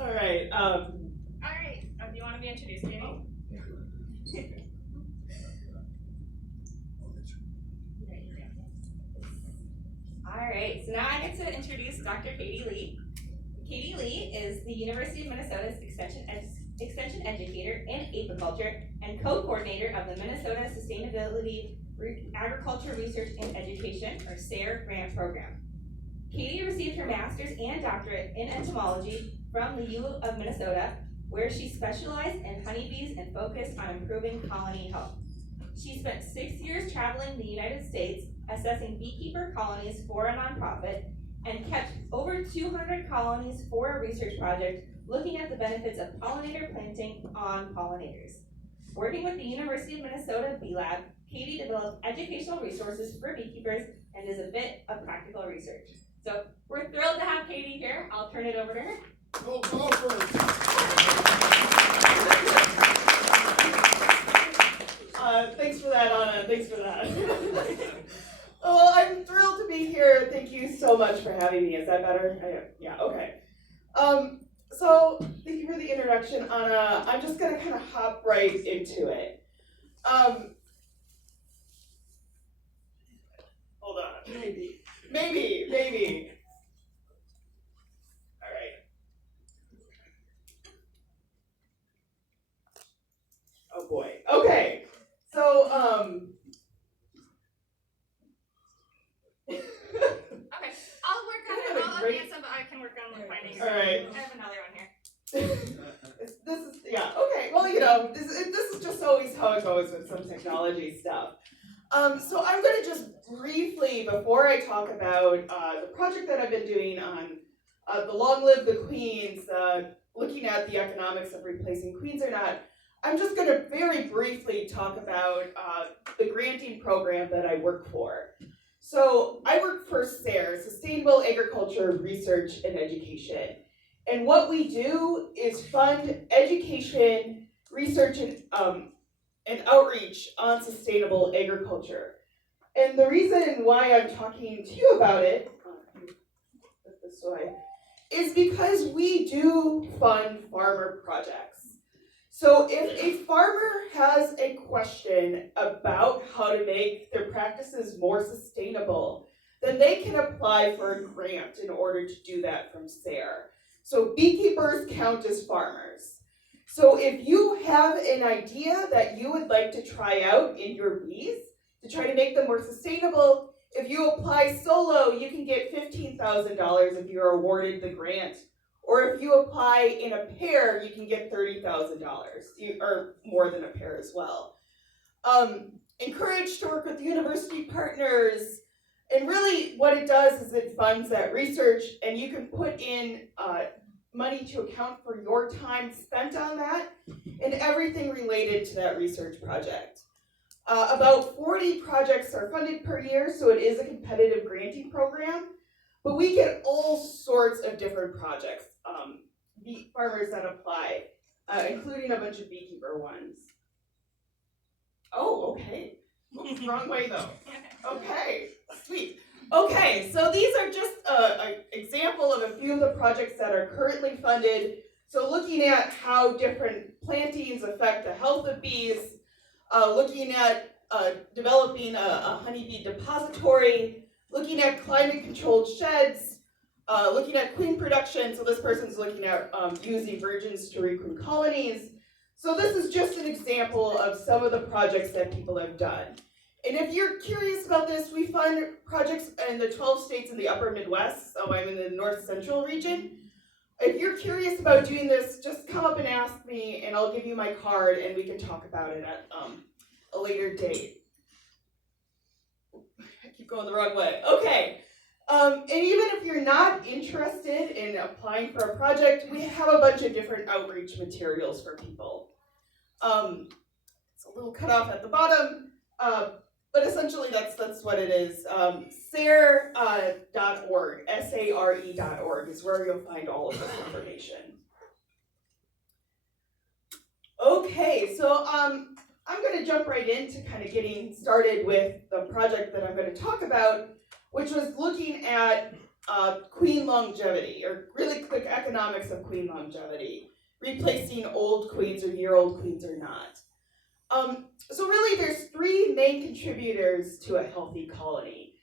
All right. Do you want to be introduced, Katie? All right. So now I get to introduce Dr. Katie Lee. Katie Lee is the University of Minnesota's extension educator in apiculture and co-coordinator of the Minnesota Sustainability Agriculture Research and Education, or SARE, grant program. Katie received her master's and doctorate in entomology from the U of Minnesota, where she specialized in honeybees and focused on improving colony health. She spent 6 years traveling the United States, assessing beekeeper colonies for a nonprofit, and kept over 200 colonies for a research project looking at the benefits of pollinator planting on pollinators. Working with the University of Minnesota Bee Lab, Katie developed educational resources for beekeepers and is a bit of practical research. So we're thrilled to have Katie here. I'll turn it over to her. Thanks for that, Anna. Thanks for that. Well, I'm thrilled to be here. Thank you so much for having me. Is that better? Yeah, okay. So thank you for the introduction, Anna. I'm just going to kind of hop right into it. Hold on. Maybe. All right. Oh boy. Okay. So, Okay, I'll work on it. I'll advance them, but I can work on the findings. All right. I have another one here. This is, yeah, okay. Well, this is just always how it goes with some technology stuff. So I'm going to just briefly, before I talk about the project that I've been doing on the Long Live the Queens, looking at the economics of replacing queens or not, I'm just going to very briefly talk about the granting program that I work for. So I work for SARE, Sustainable Agriculture Research and Education. And what we do is fund education, research, and outreach on sustainable agriculture. And the reason why I'm talking to you about it, put this way, is because we do fund farmer projects. So if a farmer has a question about how to make their practices more sustainable, then they can apply for a grant in order to do that from SARE. So beekeepers count as farmers. So if you have an idea that you would like to try out in your bees to try to make them more sustainable, if you apply solo, you can get $15,000 if you're awarded the grant. Or if you apply in a pair, you can get $30,000, or more than a pair as well. Encouraged to work with university partners, and really what it does is it funds that research, and you can put in money to account for your time spent on that and everything related to that research project. About 40 projects are funded per year, so it is a competitive granting program, but we get all sorts of different projects, farmers that apply, including a bunch of beekeeper ones. Oh, okay. Oops, wrong way though. Okay, sweet. Okay, so these are just an example of a few of the projects that are currently funded. So looking at how different plantings affect the health of bees, looking at developing a honeybee depository, looking at climate-controlled sheds, looking at queen production. So this person's looking at using virgins to recruit colonies. So this is just an example of some of the projects that people have done. And if you're curious about this, we fund projects in the 12 states in the upper Midwest, so I'm in the North Central region. If you're curious about doing this, just come up and ask me, and I'll give you my card, and we can talk about it at a later date. I keep going the wrong way. Okay. And even if you're not interested in applying for a project, we have a bunch of different outreach materials for people. It's a little cut off at the bottom, but essentially that's what it is. SARE.org, SARE.org is where you'll find all of this information. Okay, so I'm going to jump right into kind of getting started with the project that I'm going to talk about, which was looking at queen longevity, or really quick economics of queen longevity, replacing old queens or year-old queens or not. So really there's three main contributors to a healthy colony.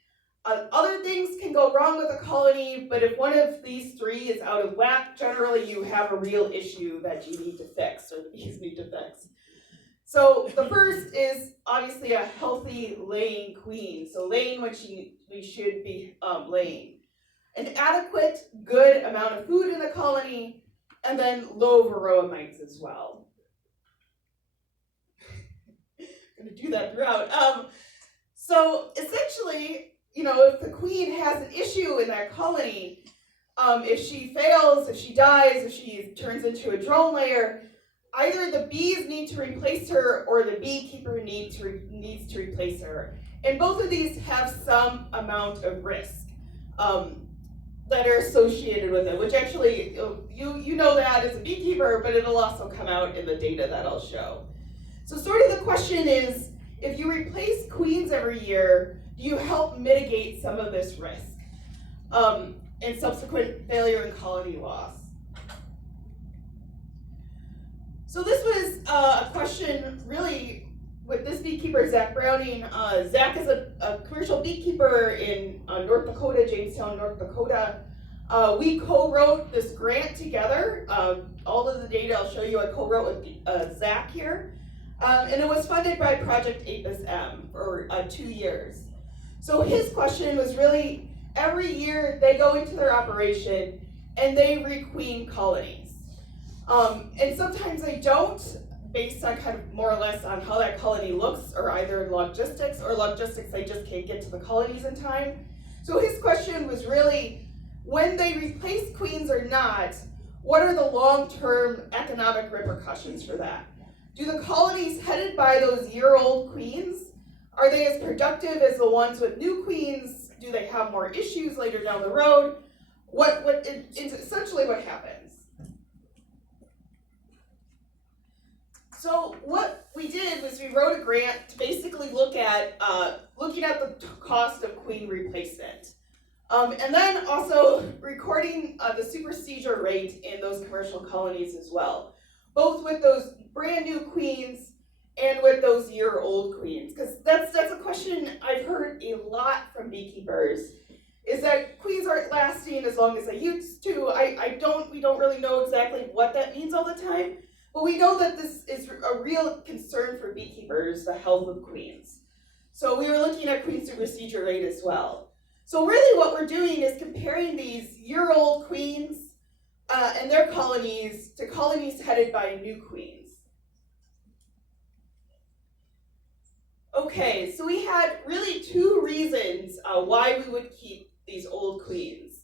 Other things can go wrong with a colony, but if one of these three is out of whack, generally you have a real issue that you need to fix, or the bees need to fix. So the first is obviously a healthy laying queen, so laying when we should be laying. An adequate, good amount of food in the colony, and then low varroa mites as well. I'm gonna do that throughout. So essentially, if the queen has an issue in that colony, if she fails, if she dies, if she turns into a drone layer, either the bees need to replace her or the beekeeper needs to replace her. And both of these have some amount of risk that are associated with it, which actually, you know that as a beekeeper, but it'll also come out in the data that I'll show. So sort of the question is, if you replace queens every year, do you help mitigate some of this risk and subsequent failure and colony loss? So this was a question really with this beekeeper, Zach Browning. Zach is a commercial beekeeper in North Dakota, Jamestown, North Dakota. We co-wrote this grant together. All of the data I'll show you I co-wrote with Zach here. And it was funded by Project Apis M for 2 years. So his question was really, every year they go into their operation and they requeen colonies. And sometimes they don't, based on kind of more or less on how that colony looks, or either logistics they just can't get to the colonies in time. So his question was really, when they replace queens or not, what are the long-term economic repercussions for that? Do the colonies headed by those year-old queens, are they as productive as the ones with new queens? Do they have more issues later down the road? It's essentially what happens. So what we did was we wrote a grant to basically look at looking at the cost of queen replacement. And then also recording the supersedure rate in those commercial colonies as well, both with those brand new queens and with those year-old queens, because that's a question I've heard a lot from beekeepers, is that queens aren't lasting as long as they used to. We don't really know exactly what that means all the time, but we know that this is a real concern for beekeepers, the health of queens. So we were looking at queen supersedure rate as well. So really what we're doing is comparing these year-old queens and their colonies to colonies headed by new queens. Okay, so we had really two reasons why we would keep these old queens,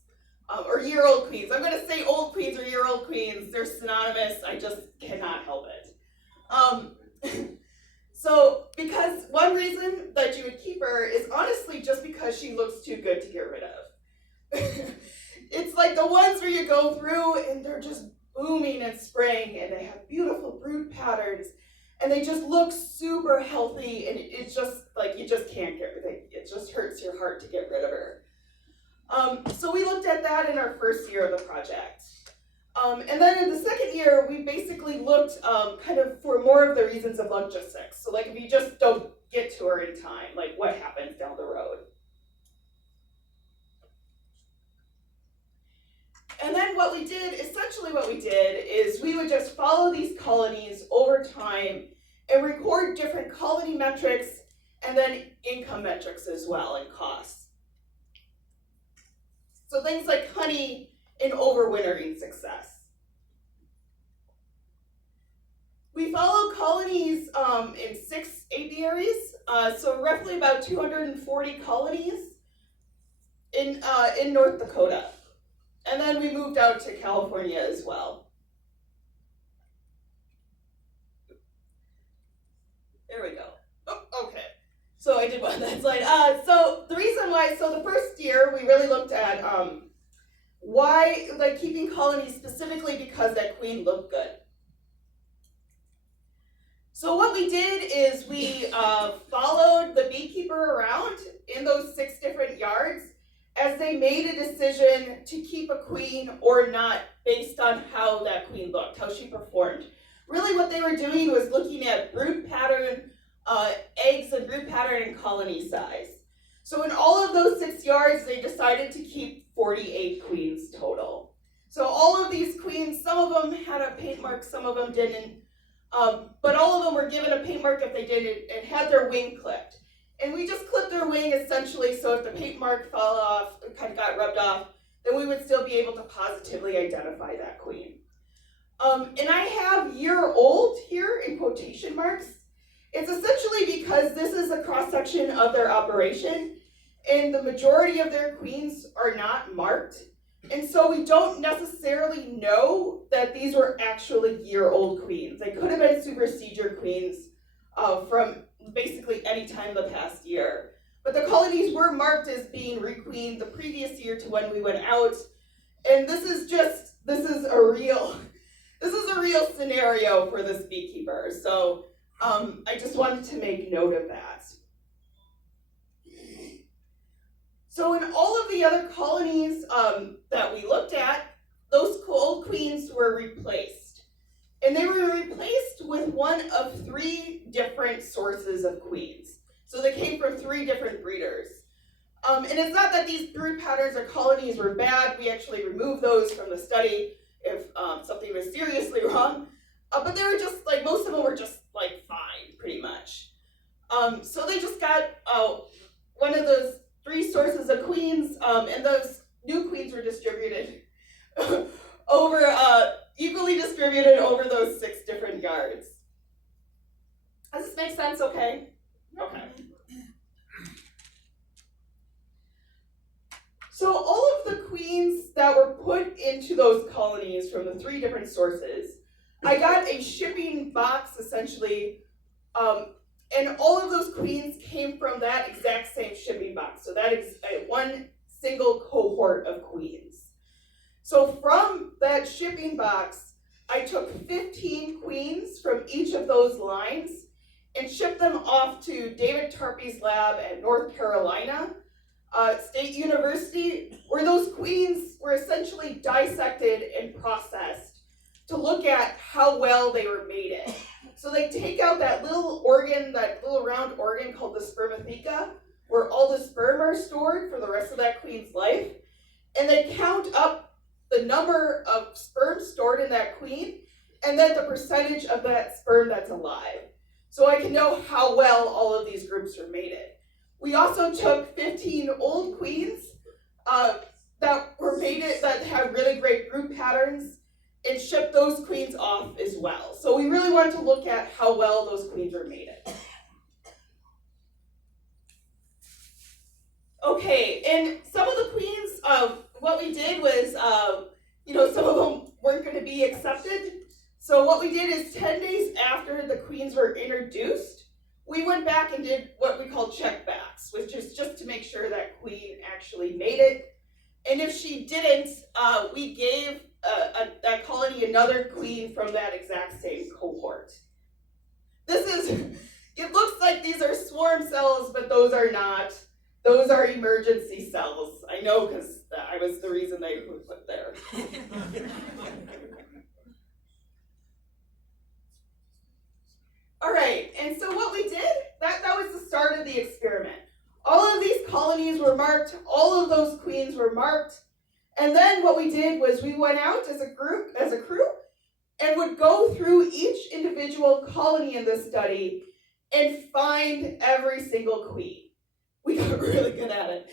or year-old queens. I'm gonna say old queens or year-old queens, they're synonymous, I just cannot help it. So, because one reason that you would keep her is honestly just because she looks too good to get rid of. It's like the ones where you go through and they're just booming and spraying and they have beautiful brood patterns and they just look super healthy, and it's just like you just can't get rid of it. It just hurts your heart to get rid of her. So we looked at that in our first year of the project. And then in the second year, we basically looked kind of for more of the reasons of logistics. So like if you just don't get to her in time, like what happens down the road. And then essentially what we did is we would just follow these colonies over time and record different colony metrics and then income metrics as well, and costs. So things like honey and overwintering success. We follow colonies in 6 apiaries, so roughly about 240 colonies in North Dakota. And then we moved out to California as well. There we go. Oh, okay. So I did one that slide. So the reason why, so the first year we really looked at why, like keeping colonies specifically because that queen looked good. So what we did is we followed the beekeeper around in those 6 different yards, as they made a decision to keep a queen or not based on how that queen looked, how she performed. Really what they were doing was looking at brood pattern, eggs and brood pattern and colony size. So in all of those 6 yards, they decided to keep 48 queens total. So all of these queens, some of them had a paint mark, some of them didn't, but all of them were given a paint mark if they didn't and had their wing clipped. And we just clipped their wing essentially so if the paint mark fell off, or kind of got rubbed off, then we would still be able to positively identify that queen. And I have year old here in quotation marks. It's essentially because this is a cross-section of their operation and the majority of their queens are not marked. And so we don't necessarily know that these were actually year-old queens. They could have been supersedure queens from basically any time in the past year. But the colonies were marked as being requeened the previous year to when we went out. And this is a real scenario for this beekeeper. So I just wanted to make note of that. So in all of the other colonies that we looked at, those old queens were replaced. And they were replaced with one of 3 different sources of queens. So they came from 3 different breeders. And it's not that these brood patterns or colonies were bad. We actually removed those from the study if something was seriously wrong. But they were just like, most of them were just like fine, pretty much. So they just got one of those 3 sources of queens, and those new queens were distributed over, equally distributed over those 6 different yards. Does this make sense okay? Okay. So all of the queens that were put into those colonies from the 3 different sources, I got a shipping box essentially, and all of those queens came from that exact same shipping box. So that is one single cohort of queens. So from that shipping box, I took 15 queens from each of those lines and shipped them off to David Tarpey's lab at North Carolina State University, where those queens were essentially dissected and processed to look at how well they were mated. So they take out that little organ, that little round organ called the spermatheca, where all the sperm are stored for the rest of that queen's life, and they count up the number of sperm stored in that queen, and then the percentage of that sperm that's alive. So I can know how well all of these groups are mated. We also took 15 old queens that were mated, that had really great group patterns, and shipped those queens off as well. So we really wanted to look at how well those queens were mated. Okay, and some of the queens, what we did was, some of them weren't going to be accepted. So what we did is 10 days after the queens were introduced, we went back and did what we call checkbacks, which is just to make sure that queen actually made it. And if she didn't, we gave that colony another queen from that exact same cohort. It looks like these are swarm cells, but those are not. Those are emergency cells. I know, because I was the reason they were put there. All right, and so what we did, that was the start of the experiment. All of these colonies were marked, all of those queens were marked, and then what we did was we went out as a group, as a crew, and would go through each individual colony in this study and find every single queen. We got really good at it.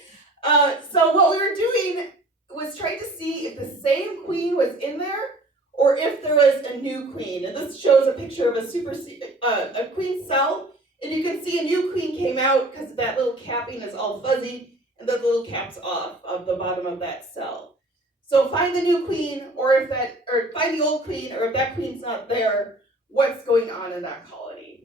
So what we were doing was trying to see if the same queen was in there or if there was a new queen. And this shows a picture of a queen cell. And you can see a new queen came out because that little capping is all fuzzy and the little cap's off of the bottom of that cell. So find the new queen, or find the old queen, or if that queen's not there, what's going on in that colony.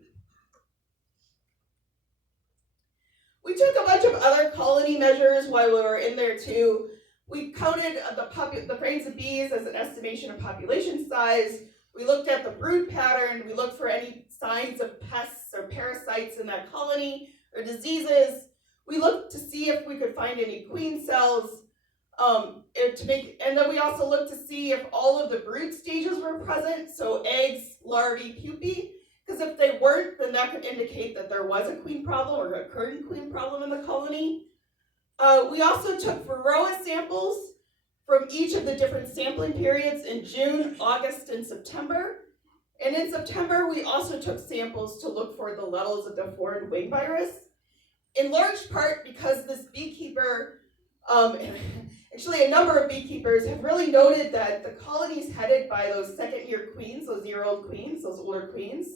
We took a bunch of other colony measures while we were in there too. We counted the frames of bees as an estimation of population size. We looked at the brood pattern. We looked for any signs of pests or parasites in that colony or diseases. We looked to see if we could find any queen cells, and then we also looked to see if all of the brood stages were present, so eggs, larvae, pupae, because if they weren't, then that could indicate that there was a queen problem or a current queen problem in the colony. We also took varroa samples from each of the different sampling periods in June, August, and September. And in September, we also took samples to look for the levels of the foreign wing virus, in large part because this beekeeper, actually a number of beekeepers have really noted that the colonies headed by those second-year queens, those year-old queens, those older queens,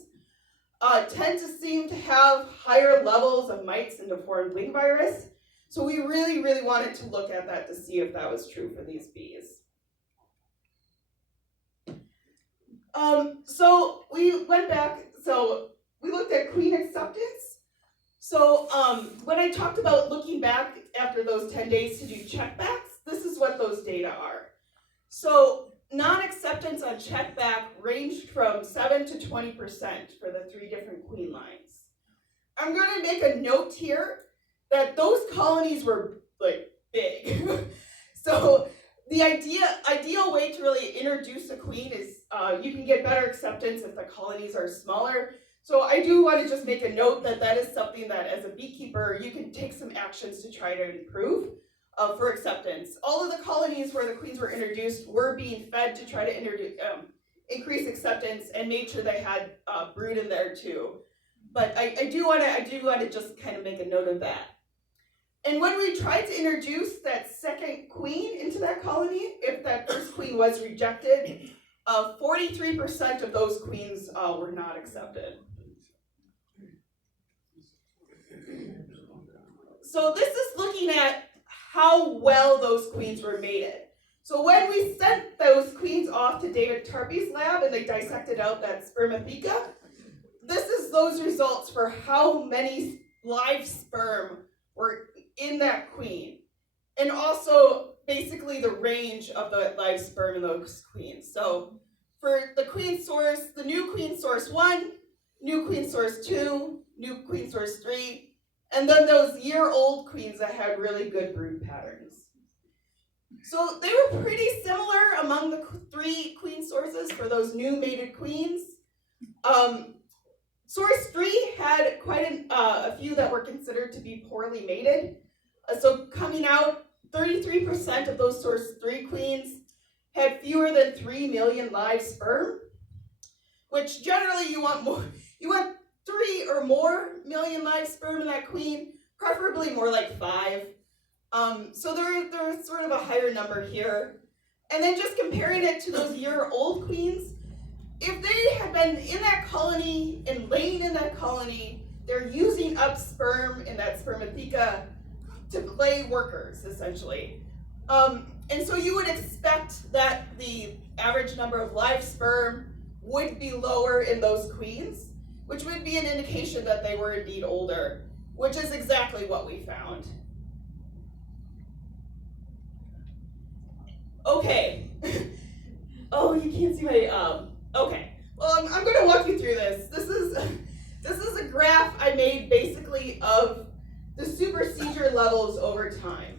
tend to seem to have higher levels of mites and the foreign wing virus. So we really, really wanted to look at that to see if that was true for these bees. So we went back, so we looked at queen acceptance. So when I talked about looking back after those 10 days to do checkbacks, this is what those data are. So non-acceptance on checkback ranged from 7 to 20% for the 3 different queen lines. I'm going to make a note here that those colonies were like big. So the ideal way to really introduce a queen is you can get better acceptance if the colonies are smaller. So I do want to just make a note that that is something that as a beekeeper you can take some actions to try to improve for acceptance. All of the colonies where the queens were introduced were being fed to try to increase acceptance and made sure they had brood in there too. But I do want to just kind of make a note of that. And when we tried to introduce that second queen into that colony, if that first queen was rejected, 43% of those queens were not accepted. So this is looking at how well those queens were mated. So when we sent those queens off to David Tarpey's lab and they dissected out that spermatheca, this is those results for how many live sperm were in that queen. And also basically the range of the live sperm in those queens. So for the queen source, the new queen source 1, new queen source 2, new queen source 3, and then those year-old queens that had really good brood patterns. So they were pretty similar among the 3 queen sources for those new mated queens. Source 3 had quite a few that were considered to be poorly mated. So coming out, 33% of those source 3 queens had fewer than 3 million live sperm, which generally you want more. You want 3 or more million live sperm in that queen, preferably more like 5. So there's sort of a higher number here. And then just comparing it to those year-old queens, if they had been in that colony and laying in that colony, they're using up sperm in that spermatheca to play workers, essentially. And so you would expect that the average number of live sperm would be lower in those queens, which would be an indication that they were indeed older, which is exactly what we found. Okay. Oh, you can't see my, okay. Well, I'm gonna walk you through this. This is a graph I made basically of the supersedure levels over time.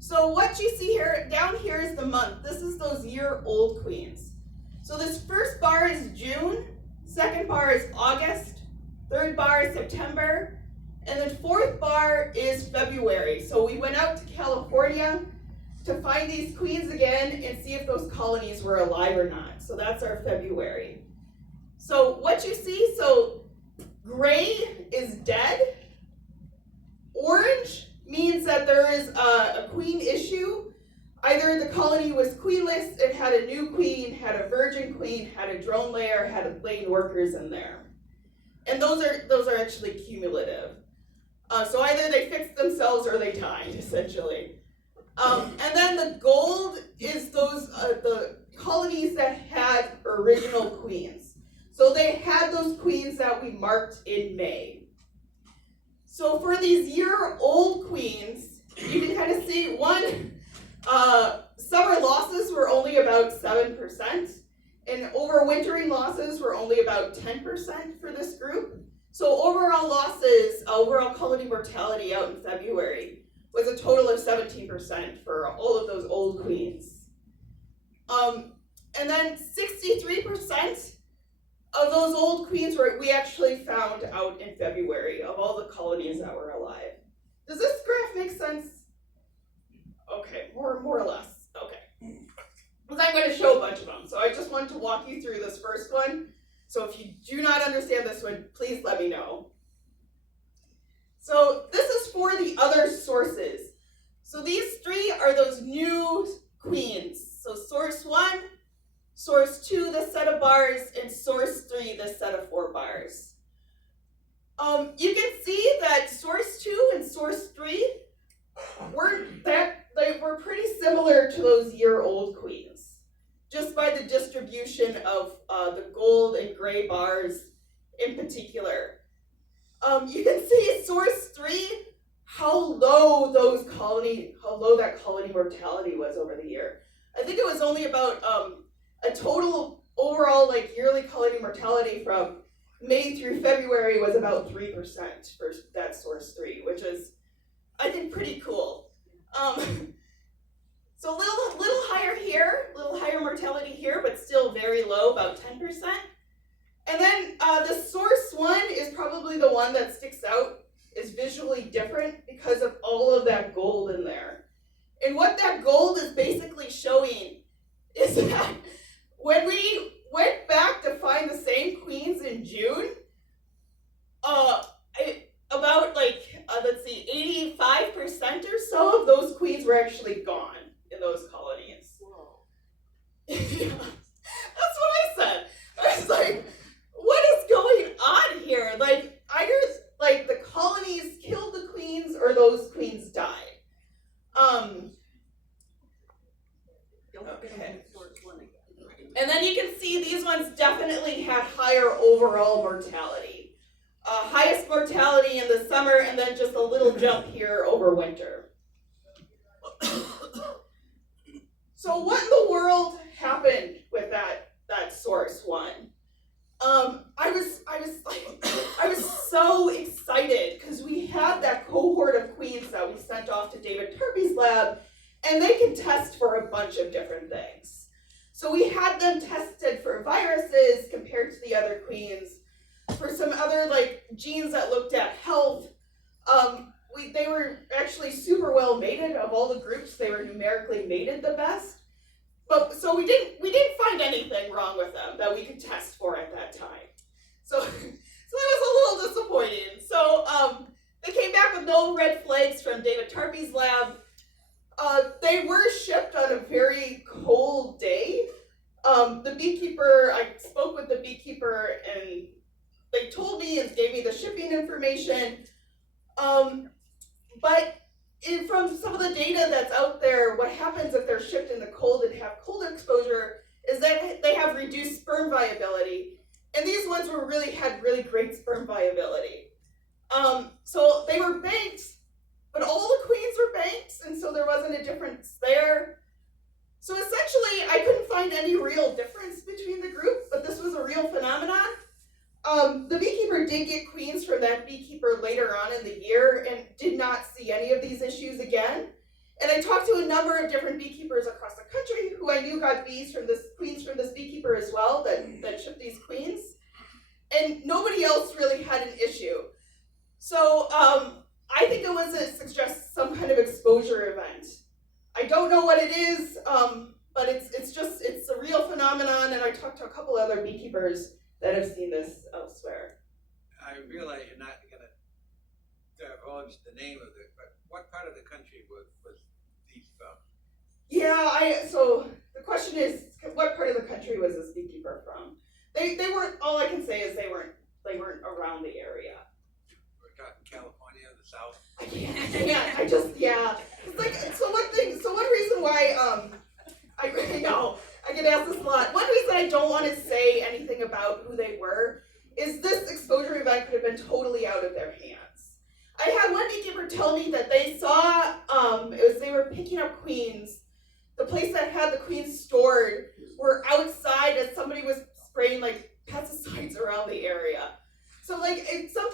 So what you see here, down here is the month. This is those year-old queens. So this first bar is June, second bar is August, third bar is September, and then fourth bar is February. So we went out to California to find these queens again and see if those colonies were alive or not. So that's our February. So what you see, so gray is dead. Orange means that there is a queen issue. Either the colony was queenless, it had a new queen, had a virgin queen, had a drone layer, had laying workers in there. And those are actually cumulative. So either they fixed themselves or they died, essentially. And then the gold is those the colonies that had original queens. So they had those queens that we marked in May. So for these year-old queens, you can kind of see summer losses were only about 7%, and overwintering losses were only about 10% for this group. So overall losses, overall colony mortality out in February was a total of 17% for all of those old queens. And then 63% of those old queens we actually found out in February of all the colonies that were alive. Does this graph make sense? Okay, more or less. Okay. Because I'm going to show a bunch of them. So I just want to walk you through this first one. So if you do not understand this one, please let me know. So this is for the other sources. So these three are those new queens. So source 1, source 2, this set of bars, and source 3, this set of 4 bars. You can see that source 2 and source 3 they were pretty similar to those year-old queens, just by the distribution of the gold and gray bars in particular. You can see source 3, how low that colony mortality was over the year. I think it was only about a total overall yearly colony mortality from May through February was about 3% for that source 3, which is, I think, pretty cool. So a little higher here, a little higher mortality here, but still very low, about 10%. And then the source 1 is probably the one that sticks out, is visually different because of all of that gold in there. And what that gold is basically showing is that when we went back to find the same queens in June, about 85% or so of those queens were actually gone in those colonies. Whoa. Yeah, that's what I said. I was like, what is going on here? Either the colonies killed the queens or those queens died. Okay. And then you can see these ones definitely had higher overall mortality. Highest mortality in the summer, and then just a little jump here over winter. So what in the world happened with that source 1? I was so excited because we had that cohort of queens that we sent off to David Turpey's lab, and they can test for a bunch of different things. So we had them tested for viruses compared to the other queens, for some other genes that looked at health. They were actually super well mated. Of all the groups, they were numerically mated the best. But so we didn't find anything wrong with them that we could test for at that time. So that was a little disappointing. So they came back with no red flags from David Tarpey's lab. They were shipped on a very cold day. The beekeeper, I spoke with the beekeeper, and they told me and gave me the shipping information. But from some of the data that's out there, what happens if they're shipped in the cold and have cold exposure is that they have reduced sperm viability. And these ones had really great sperm viability. So they were banked, but all the queens were banked, and so there wasn't a difference there. So essentially, I couldn't find any real difference between the groups, but this was a real phenomenon. The beekeeper did get queens from that beekeeper later on in the year and did not see any of these issues again. And I talked to a number of different beekeepers across the country who I knew got queens from this beekeeper as well that shipped these queens. And nobody else really had an issue. So I think it was suggest some kind of exposure event. I don't know what it is, but it's a real phenomenon, and I talked to a couple other beekeepers that have seen this elsewhere. I realize you're not going to divulge the name of it, but what part of the country was these from? Yeah, so the question is, what part of the country was this beekeeper from? They weren't, all I can say is they weren't around the area. We're talking California, the South? I can't, yeah. It's so one reason why, I get asked this a lot. One reason I don't want to say anything about who they were is this exposure event could have been totally out of their hands. I had one beekeeper tell me that they saw, they were picking up queens. The place that had the queens stored were outside as somebody was spraying pesticides around the area. So sometimes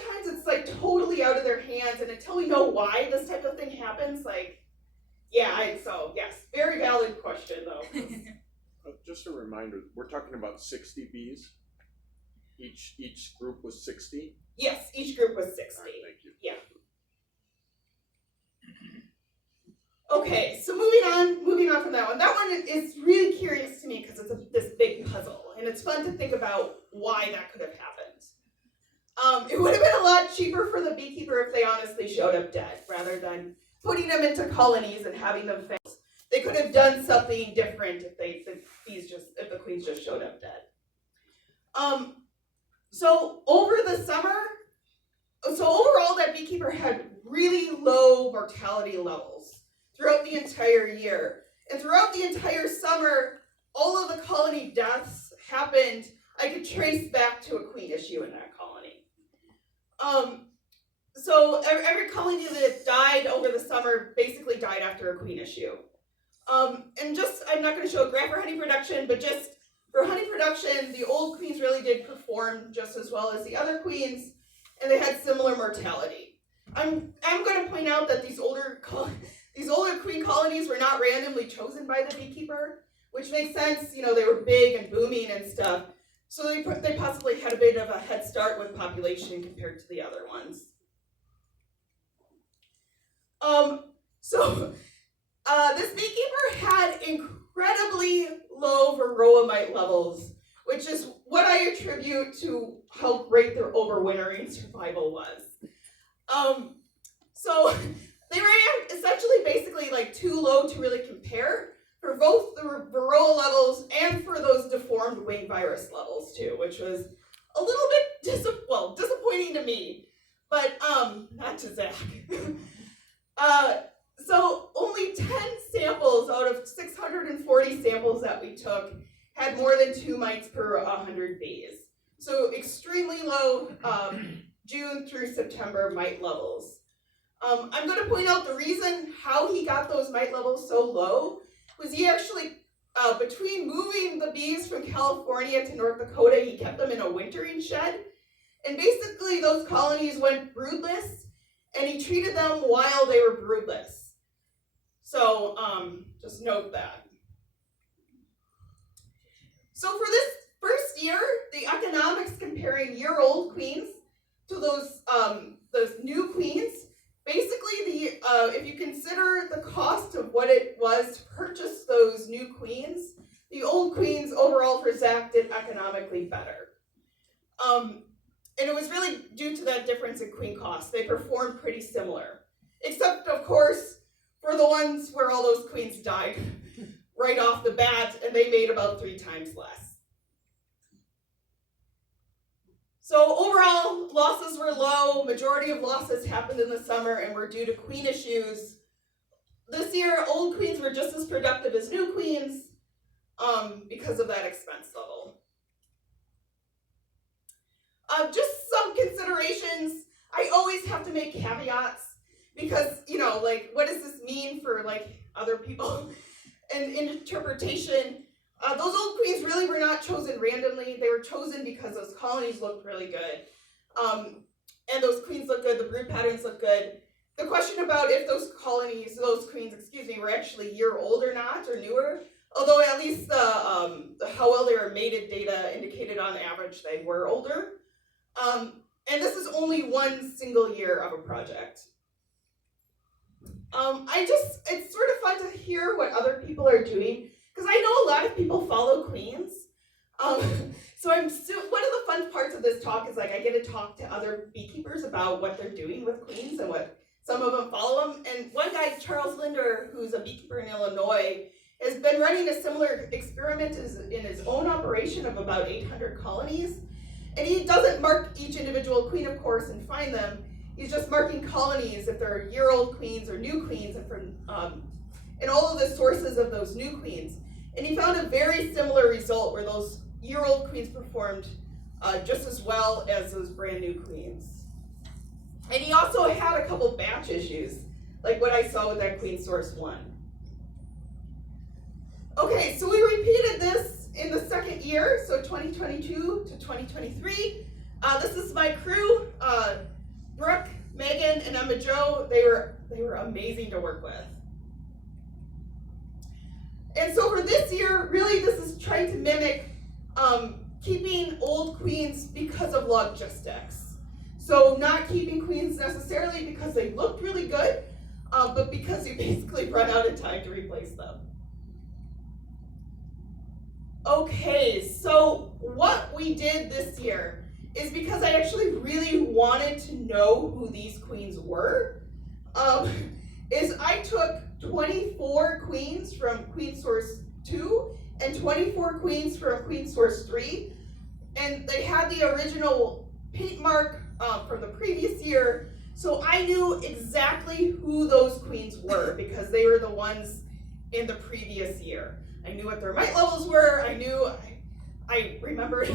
we're talking about 60 bees? Each group was 60? Yes, each group was 60. All right, thank you. Okay, so moving on from that one. That one is really curious to me because it's this big puzzle, and it's fun to think about why that could have happened. It would have been a lot cheaper for the beekeeper if they honestly showed up dead, rather than putting them into colonies and having them fail. They could have done something different if the queens just showed up dead. So overall, that beekeeper had really low mortality levels throughout the entire year. And throughout the entire summer, all of the colony deaths happened, I could trace back to a queen issue in that colony. So every colony that died over the summer basically died after a queen issue. And I'm not going to show a graph for honey production, but just for honey production, the old queens really did perform just as well as the other queens, and they had similar mortality. I'm going to point out that these older queen colonies were not randomly chosen by the beekeeper, which makes sense. You know, they were big and booming and stuff, so they possibly had a bit of a head start with population compared to the other ones. This beekeeper had incredibly low varroa mite levels, which is what I attribute to how great their overwintering survival was. So they were essentially basically like too low to really compare for both the varroa levels and for those deformed wing virus levels too, which was a little bit disappointing to me, but not to Zach. So only 10 samples out of 640 samples that we took had more than 2 mites per 100 bees. So extremely low June through September mite levels. I'm going to point out the reason how he got those mite levels so low was he actually, between moving the bees from California to North Dakota, he kept them in a wintering shed. And basically those colonies went broodless, and he treated them while they were broodless. So just note that. So for this first year, the economics comparing year-old queens to those new queens, basically if you consider the cost of what it was to purchase those new queens, the old queens overall for Zach did economically better. And it was really due to that difference in queen cost. They performed pretty similar, except of course for the ones where all those queens died right off the bat, and they made about 3 times less. So overall, losses were low. Majority of losses happened in the summer and were due to queen issues. This year, old queens were just as productive as new queens because of that expense level. Just some considerations. I always have to make caveats because, you know, like, what does this mean for, like, other people and interpretation? Those old queens really were not chosen randomly. They were chosen because those colonies looked really good. And those queens look good, the brood patterns look good. The question about if those queens, were actually year old or not, or newer, although at least the how well they were mated data indicated on average they were older. And this is only one single year of a project. It's sort of fun to hear what other people are doing, because I know a lot of people follow queens. So one of the fun parts of this talk is like I get to talk to other beekeepers about what they're doing with queens and what some of them follow them. And one guy, Charles Linder, who's a beekeeper in Illinois, has been running a similar experiment in his own operation of about 800 colonies. And he doesn't mark each individual queen, of course, and find them. He's just marking colonies if they're year-old queens or new queens, and all of the sources of those new queens. And he found a very similar result where those year-old queens performed just as well as those brand new queens. And he also had a couple batch issues, like what I saw with that queen source 1. Okay, so we repeated this in the second year, so 2022 to 2023. This is my crew, Brooke, Megan, and Emma Jo. They were amazing to work with. And so for this year, really this is trying to mimic keeping old queens because of logistics. So not keeping queens necessarily because they looked really good, but because you basically run out of time to replace them. Okay, so what we did this year is because I actually really wanted to know who these queens were, is I took 24 queens from Queen Source 2 and 24 queens from Queen Source 3, and they had the original paint mark from the previous year, so I knew exactly who those queens were because they were the ones in the previous year. I knew what their might levels were, I remembered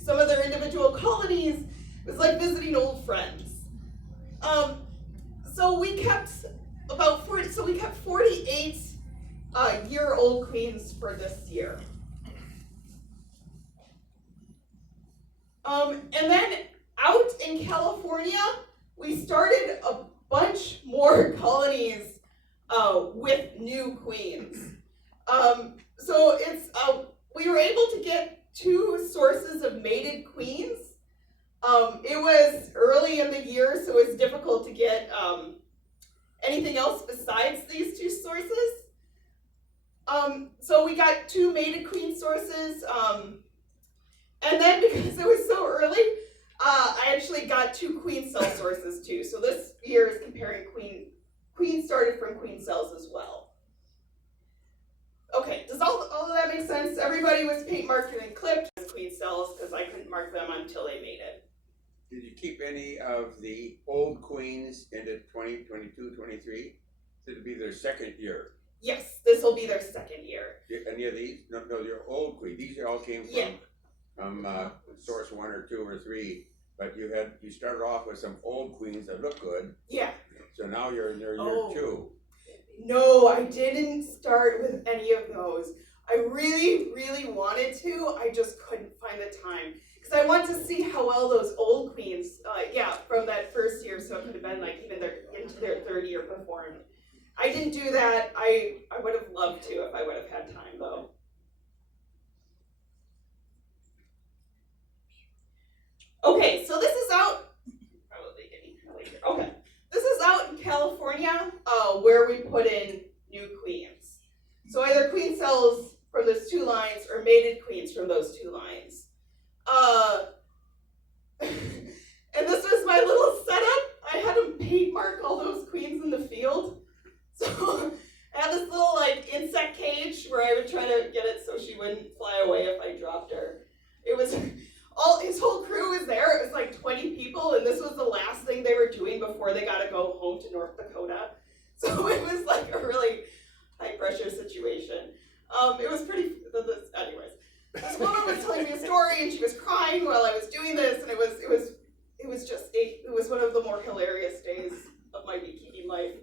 some of their individual colonies. It was like visiting old friends. So we kept 48 year-old queens for this year. And then out in California, we started a bunch more colonies with new queens. So it's we were able to get 2 sources of mated queens. It was early in the year, so it was difficult to get anything else besides these 2 sources. So we got 2 mated queen sources, and then because it was so early, I actually got 2 queen cell sources too. So this year is comparing queen started from queen cells as well. Okay, does all of that make sense? Everybody was paint marked and clipped as queen cells because I couldn't mark them until they mated. Did you keep any of the old queens into 20, 22, 23? Did it be their second year? Yes, this will be their second year. Any of these? No, your old queen. These all came from source 1 or 2 or 3. But you started off with some old queens that look good. Yeah. So now you're in your year 2. No, I didn't start with any of those. I really, really wanted to. I just couldn't find the time. Because I want to see how well those old queens, from that first year, so it could have been like even into their 3rd year performed. I didn't do that. I would have loved to if I would have had time though. Okay, so this is out, probably getting kind of late here. Okay, this is out in California where we put in new queens. So either queen cells from those 2 lines or mated queens from those 2 lines. And this was my little setup. I had to paint mark all those queens in the field. So I had this little like insect cage where I would try to get it so she wouldn't fly away if I dropped her. It was his whole crew was there. It was like 20 people, and this was the last thing they were doing before they got to go home to North Dakota. So it was like a really high pressure situation. It was pretty, anyways. This woman was telling me a story and she was crying while I was doing this, and it was one of the more hilarious days of my beekeeping life.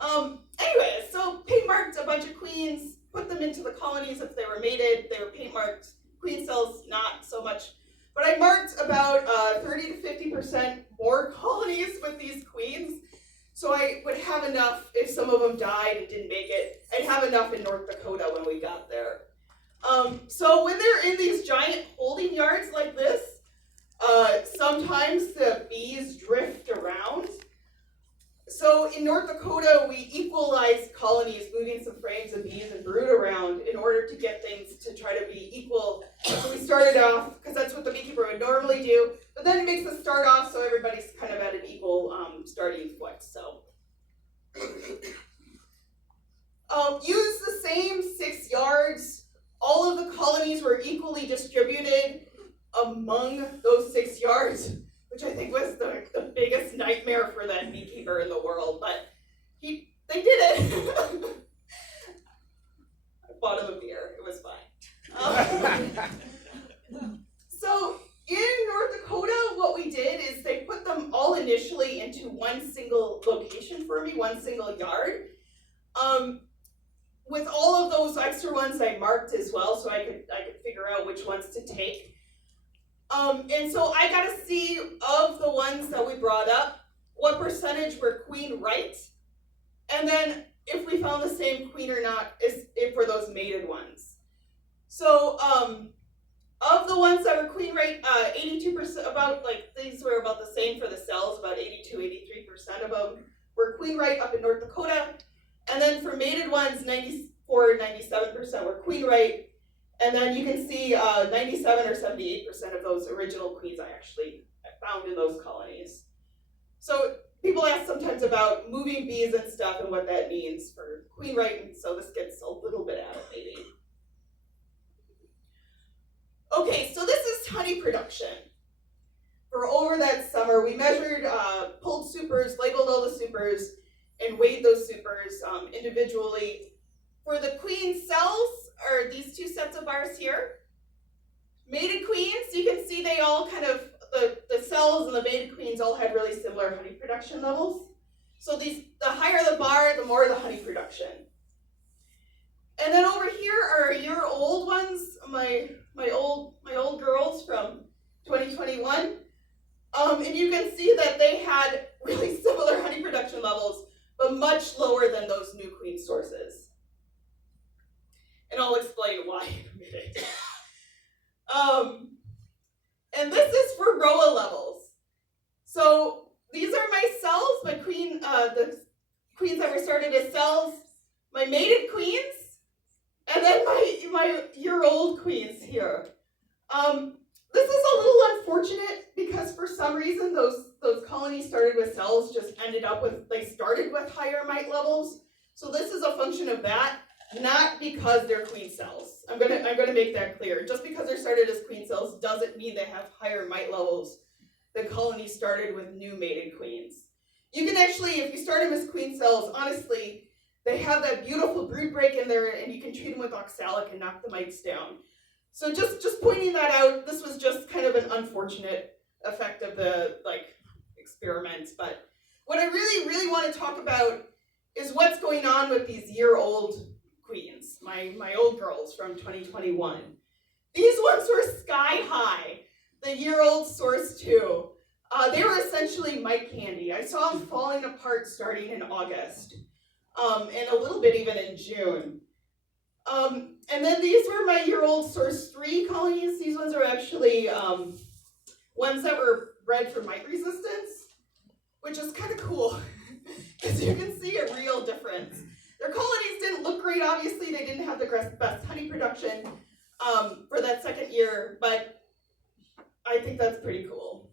Anyways, so paint marked a bunch of queens, put them into the colonies if they were mated. They were paint marked. Queen cells, not so much. But I marked about 30 to 50% more colonies with these queens. So I would have enough, if some of them died and didn't make it, I'd have enough in North Dakota when we got there. So when they're in these giant holding yards like this, sometimes the bees drift around. So in North Dakota, we equalized colonies, moving some frames of bees and brood around in order to get things to try to be equal. So we started off, because that's what the beekeeper would normally do, but then it makes us start off so everybody's kind of at an equal starting foot. So use the same 6 yards. All of the colonies were equally distributed among those 6 yards, which I think was the biggest nightmare for that beekeeper in the world, but they did it. I bought him a beer, it was fine. So in North Dakota, what we did is they put them all initially into one single location for me, one single yard. With all of those extra ones I marked as well, so I could figure out which ones to take. And so I got to see of the ones that we brought up, what percentage were queen right, and then if we found the same queen or not, if for those mated ones. So of the ones that were queen rate, 82%, about like these were about the same for the cells, about 82-83% of them were queen rate up in North Dakota. And then for mated ones, 94-97% were queen rate. And then you can see 97 or 78% of those original queens I actually found in those colonies. So people ask sometimes about moving bees and stuff and what that means for queen rate, and so this gets a little bit out of maybe. Okay, so this is honey production. For over that summer, we measured, pulled supers, labeled all the supers, and weighed those supers individually. For the queen cells, are these two sets of bars here. Mated queens, you can see they all kind of, the cells and the mated queens all had really similar honey production levels. So the higher the bar, the more the honey production. And then over here are your old ones, my old girls from 2021. And you can see that they had really similar honey production levels, but much lower than those new queen sources. And I'll explain why in a minute. And this is for Roa levels. So these are my cells, my queen, the queens that were started as cells, my mated queens, and then my year-old queens here. This is a little unfortunate because for some reason those colonies started with cells just ended up with, they started with higher mite levels. So this is a function of that, not because they're queen cells. I'm gonna make that clear. Just because they're started as queen cells doesn't mean they have higher mite levels. The colony started with new mated queens. You can actually, if you start them as queen cells, honestly, they have that beautiful brood break in there, and you can treat them with oxalic and knock the mites down. So just pointing that out, this was just kind of an unfortunate effect of the experiments. But what I really want to talk about is what's going on with these year-old queens, my old girls from 2021. These ones were sky high, the year-old source 2. They were essentially mite candy. I saw them falling apart starting in August, and a little bit even in June. And then these were my year-old source 3 colonies. These ones are actually ones that were bred for mite resistance, which is kind of cool, because you can see a real difference. Their colonies didn't look great, obviously. They didn't have the best honey production for that second year, but I think that's pretty cool.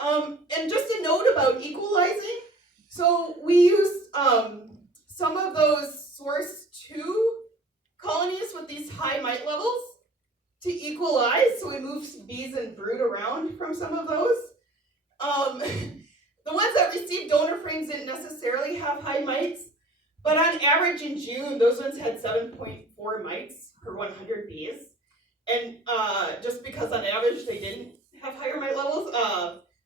And just a note about equalizing. So we use some of those source 2 colonies with these high mite levels to equalize. So we move bees and brood around from some of those. The ones that received donor frames didn't necessarily have high mites, but on average in June, those ones had 7.4 mites per 100 bees. And just because on average they didn't have higher mite levels,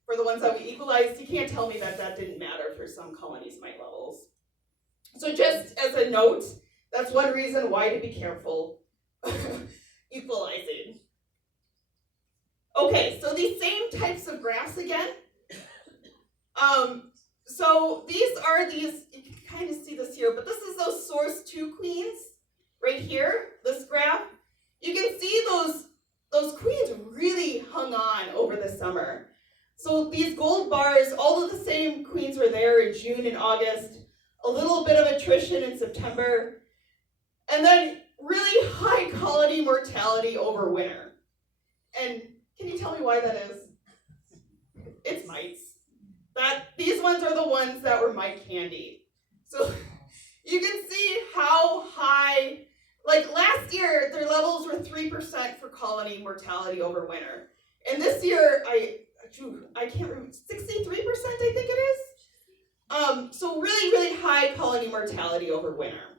for the ones that we equalized, you can't tell me that didn't matter for some colonies' mite levels. So just as a note, that's one reason why to be careful equalizing. Okay, so these same types of graphs again. So these are you can kind of see this here, but this is those source 2 queens right here, this graph. You can see those queens really hung on over the summer. So these gold bars, all of the same queens were there in June and August, a little bit of attrition in September, and then really high colony mortality over winter. And can you tell me why that is? It's mites. These ones are the ones that were mite candy. So you can see how high, like last year, their levels were 3% for colony mortality over winter. And this year, I can't remember, 63% I think it is. So really high colony mortality over winter.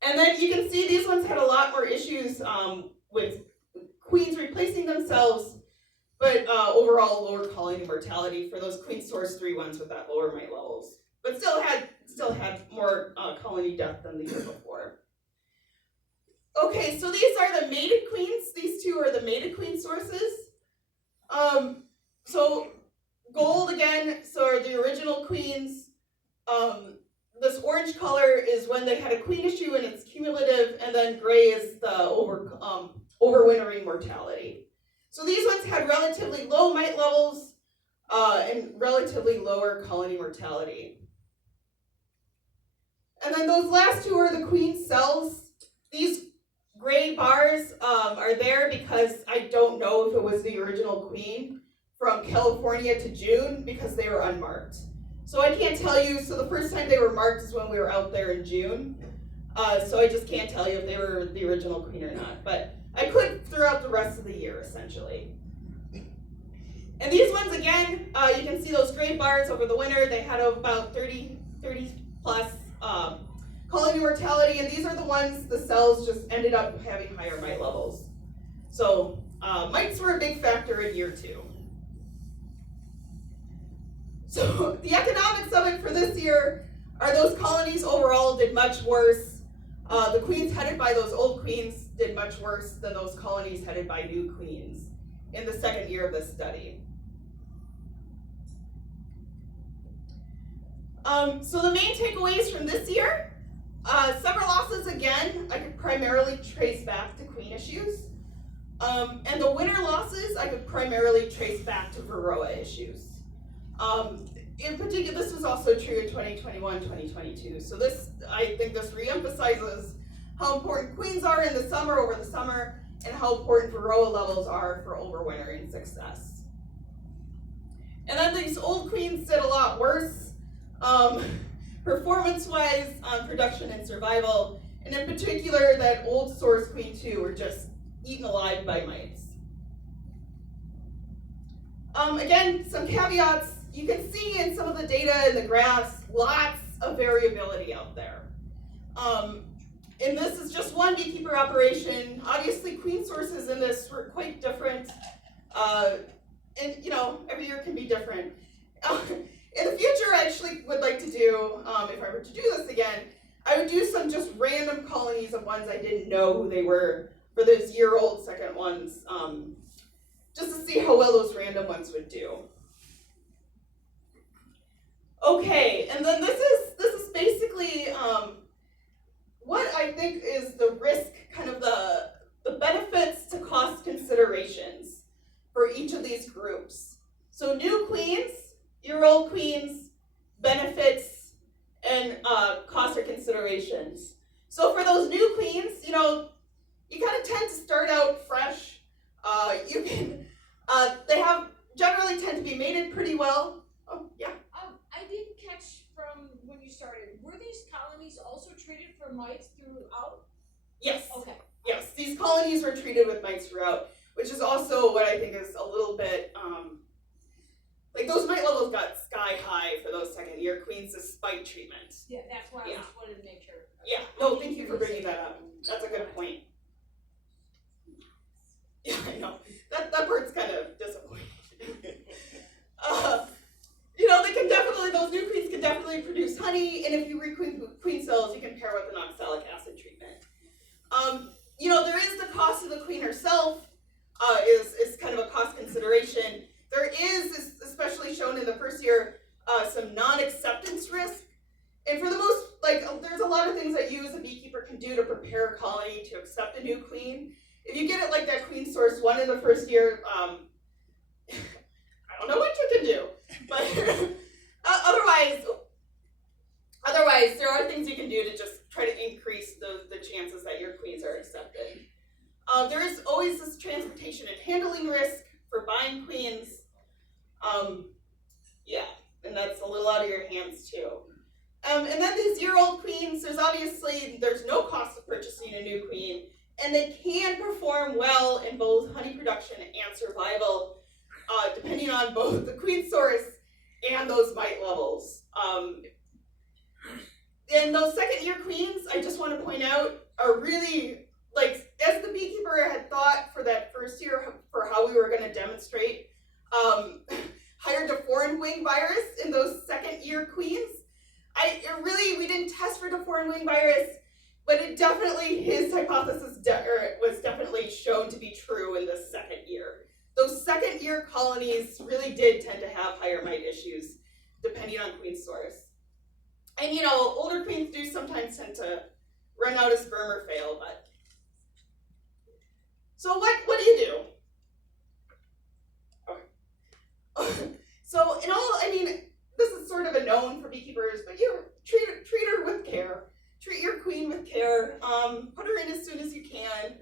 And then you can see these ones had a lot more issues with queens replacing themselves, but overall lower colony mortality for those queen source 3 ones with that lower mite levels. But still had more colony death than the year before. Okay, so these are the mated queens. These two are the mated queen sources. So gold again, so are the original queens. this orange color is when they had a queen issue and it's cumulative, and then gray is the overwintering mortality. So these ones had relatively low mite levels and relatively lower colony mortality. And then those last two are the queen cells. These gray bars are there because I don't know if it was the original queen from California to June because they were unmarked. So I can't tell you, so the first time they were marked is when we were out there in June. So I just can't tell you if they were the original queen or not, but I could throughout the rest of the year, essentially. And these ones, again, you can see those gray bars over the winter. They had about 30 plus colony mortality, and these are the ones, the cells just ended up having higher mite levels. So mites were a big factor in year 2. So the economics of it for this year are those colonies overall did much worse. The queens headed by those old queens did much worse than those colonies headed by new queens in the second year of this study. So the main takeaways from this year, summer losses again, I could primarily trace back to queen issues. And the winter losses, I could primarily trace back to Varroa issues. In particular, this was also true in 2021, 2022. So this, I think this reemphasizes how important queens are in the summer, over the summer, and how important Varroa levels are for overwintering success. And then these old queens did a lot worse, performance-wise, on production and survival, and in particular, that old source queen 2 were just eaten alive by mites. Again, some caveats. You can see in some of the data in the graphs, lots of variability out there. And this is just one beekeeper operation. Obviously, queen sources in this were quite different. And you know, every year can be different. In the future, I actually would like to do, if I were to do this again, I would do some just random colonies of ones I didn't know who they were for those year-old second ones, just to see how well those random ones would do. Okay, and then this is basically what I think is the risk, kind of the benefits to cost considerations for each of these groups. So new queens, year-old queens, benefits, and cost or considerations. So for those new queens, you know, you kind of tend to start out fresh. You can, they generally tend to be mated pretty well. Oh, yeah. I didn't catch from when you started. Were these colonies also treated for mites throughout? Yes. Okay. Yes, these colonies were treated with mites throughout, which is also what I think is a little bit, like those mite levels got sky high for those second year queens despite treatment. Yeah, that's why I just wanted to make sure. Yeah, no, thank you for bringing that up. That's a good point. Yeah, I know. That part's kind of disappointing. You know, they can definitely, those new queens can definitely produce honey, and if you requeen queen cells, you can pair with an oxalic acid treatment. You know, there is the cost of the queen herself, is kind of a cost consideration. There is, especially shown in the first year, some non-acceptance risk. And for the most, like, there's a lot of things that you as a beekeeper can do to prepare a colony to accept a new queen. If you get it like that queen source 1 in the first year, I don't know what you can do. But otherwise, there are things you can do to just try to increase the chances that your queens are accepted. There is always this transportation and handling risk for buying queens. Yeah, and that's a little out of your hands too. And then these year-old queens, there's no cost of purchasing a new queen, and they can perform well in both honey production and survival, depending on both the queen source and those mite levels. And those second year queens, I just want to point out, are really, like, as the beekeeper had thought for that first year for how we were going to demonstrate higher deformed wing virus in those second year queens. We didn't test for deformed wing virus, but it definitely, his hypothesis was definitely shown to be true in the second year. Those second year colonies really did tend to have higher mite issues depending on queen source. And you know, older queens do sometimes tend to run out of sperm or fail, but. So what do you do? Okay. So in all, I mean, this is sort of a known for beekeepers, but you treat her with care. Treat your queen with care. Put her in as soon as you can.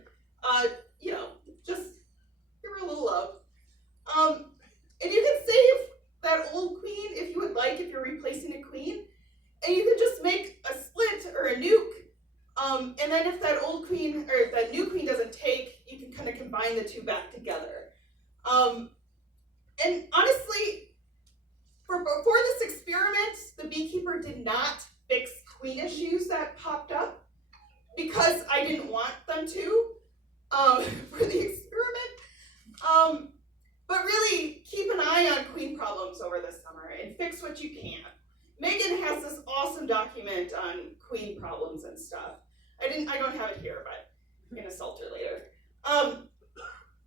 You know, just give her a little love. And you can save that old queen if you would like, if you're replacing a queen. And you can just make a split or a nuke. And then if that old queen or that new queen doesn't take, you can kind of combine the two back together. And honestly, for this experiment, the beekeeper did not fix queen issues that popped up because I didn't want them to for the experiment. But really, keep an eye on queen problems over the summer and fix what you can. Megan has this awesome document on queen problems and stuff. I don't have it here, but I'm gonna assault her later.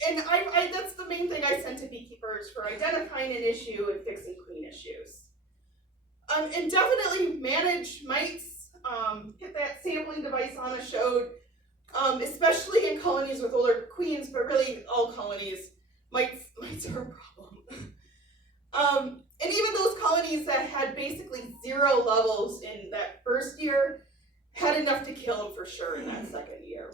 And I that's the main thing I sent to beekeepers for identifying an issue and fixing queen issues. And definitely manage mites. Get that sampling device Anna showed, especially in colonies with older queens, but really all colonies, mites are a problem. And even those colonies that had basically 0 levels in that first year had enough to kill them for sure in that second year.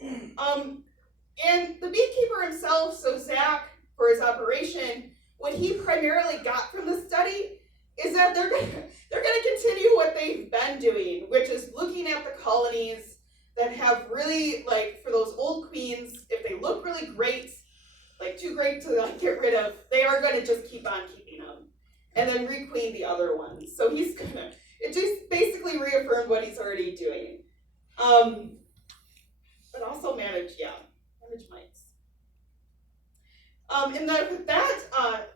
And the beekeeper himself, so Zach, for his operation, what he primarily got from the study is that they're gonna continue what they've been doing, which is looking at the colonies that have really, like, for those old queens, if they look really great, like too great to like get rid of, they are gonna just keep on keeping them, and then requeen the other ones. So he's gonna, it just basically reaffirmed what he's already doing. But also manage mites. And then with that,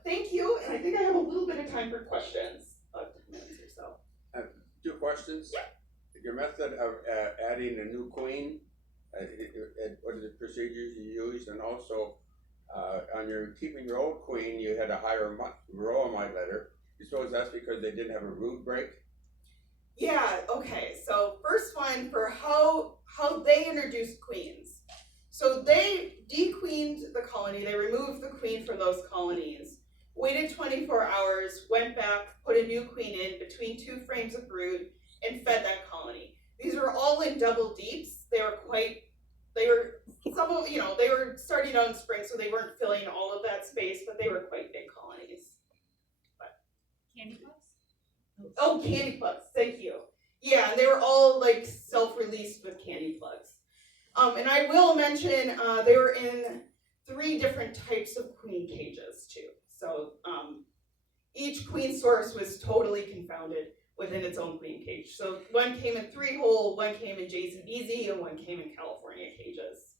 thank you, and I think I have a little bit of time for questions, about 10 minutes or so. 2 questions. Yeah. Your method of adding a new queen, what are the procedures you use, and also on your keeping your old queen, you had a higher varroa mite litter. You suppose that's because they didn't have a brood break? Yeah, okay, so first one for how they introduced queens. So they dequeened the colony, they removed the queen from those colonies, waited 24 hours, went back, put a new queen in between 2 frames of brood, and fed that colony. These were all in double deeps. They were starting out in spring, so they weren't filling all of that space, but they were quite big colonies. Candy puffs? Oh, candy plugs, thank you. Yeah, and they were all like self-released with candy plugs. And I will mention, they were in 3 different types of queen cages too. So each queen source was totally confounded within its own queen cage. So one came in 3-hole, one came in JCBZ, and one came in California cages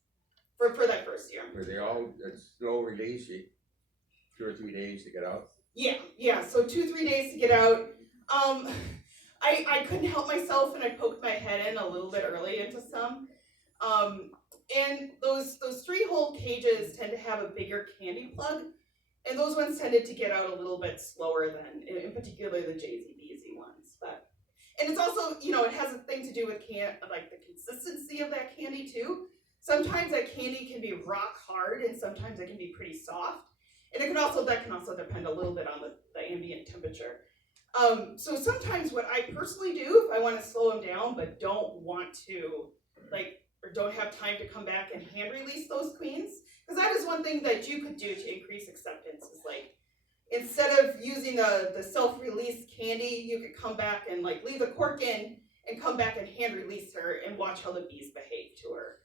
for that first year. Were they all slow release, 2 or 3 days to get out? Yeah, so 2-3 days to get out. I couldn't help myself and I poked my head in a little bit early into some. And those 3-hole cages tend to have a bigger candy plug, and those ones tended to get out a little bit slower than, in particular, the JZBZ ones. And it's also, it has a thing to do with the consistency of that candy too. Sometimes that candy can be rock hard, and sometimes it can be pretty soft. And that can also depend a little bit on the ambient temperature. So sometimes what I personally do, if I want to slow them down but don't want to, or don't have time to come back and hand release those queens, because that is one thing that you could do to increase acceptance, is instead of using the self-release candy, you could come back and leave the cork in and come back and hand release her and watch how the bees behave to her.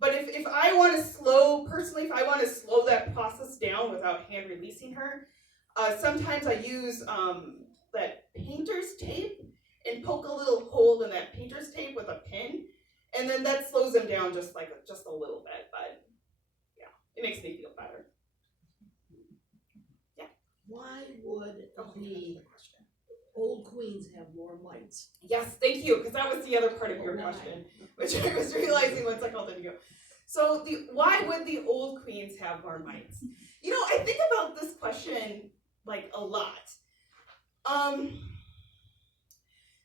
But if I want to slow that process down without hand releasing her, sometimes I use that painter's tape and poke a little hole in that painter's tape with a pin, and then that slows them down just a little bit. But yeah, it makes me feel better. Yeah. Why would the old queens have more mites? Yes, thank you, because that was the other part of your question, which I was realizing once I called it you. So why would the old queens have more mites? I think about this question a lot.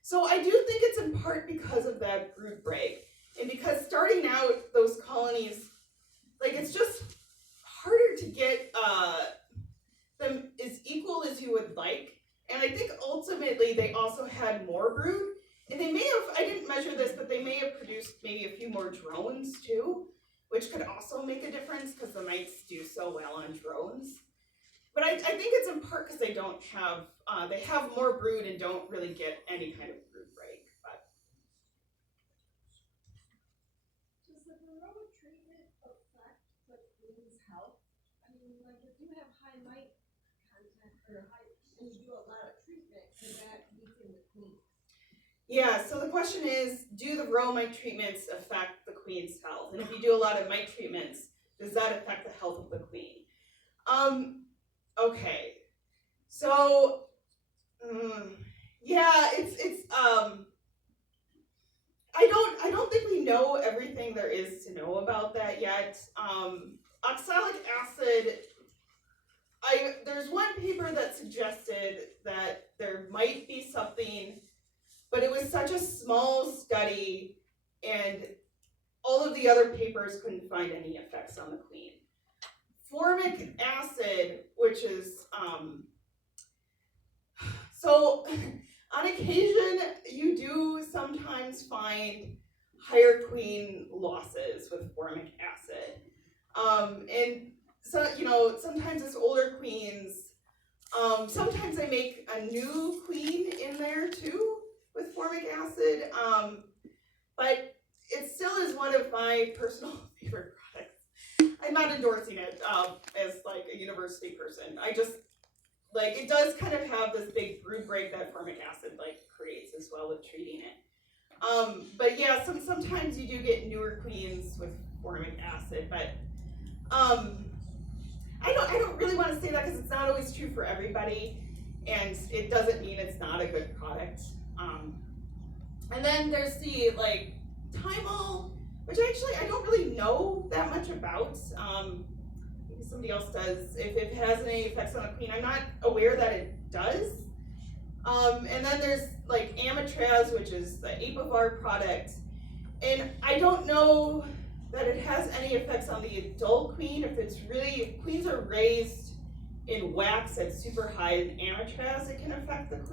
So I do think it's in part because of that brood break, and because starting out those colonies, like it's just harder to get them as equal as you would like. And I think ultimately they also had more brood, and they may have, I didn't measure this, but they may have produced maybe a few more drones too, which could also make a difference because the mites do so well on drones. But I think it's in part because they don't have, they have more brood and don't really get any kind of brood break. But Does the varroa treatment affect the queen's health? I mean, like if you have high mite content or high, and you do a lot of treatment, could that weaken the queen? yeah, so the question is, do the varroa mite treatments affect the queen's health? And if you do a lot of mite treatments, does that affect the health of the queen? Okay, so, yeah, I don't think we know everything there is to know about that yet. Oxalic acid, there's one paper that suggested that there might be something, but it was such a small study and all of the other papers couldn't find any effects on the queen. Formic acid, which is, so on occasion you do sometimes find higher queen losses with formic acid. And so, you know, sometimes it's older queens, sometimes they make a new queen in there too with formic acid, but it still is one of my personal favorite products. I'm not endorsing it as like a university person. I just, like, it does kind of have this big brood break that formic acid like creates as well with treating it. But yeah, sometimes you do get newer queens with formic acid, but I don't really want to say that because it's not always true for everybody, and it doesn't mean it's not a good product. And then there's the like thymol, which actually I don't really know that much about. Maybe somebody else does. If it has any effects on the queen, I'm not aware that it does. And then there's like Amitraz, which is the Apivar product, and I don't know that it has any effects on the adult queen. If queens are raised in wax at super high in Amitraz, it can affect the queen.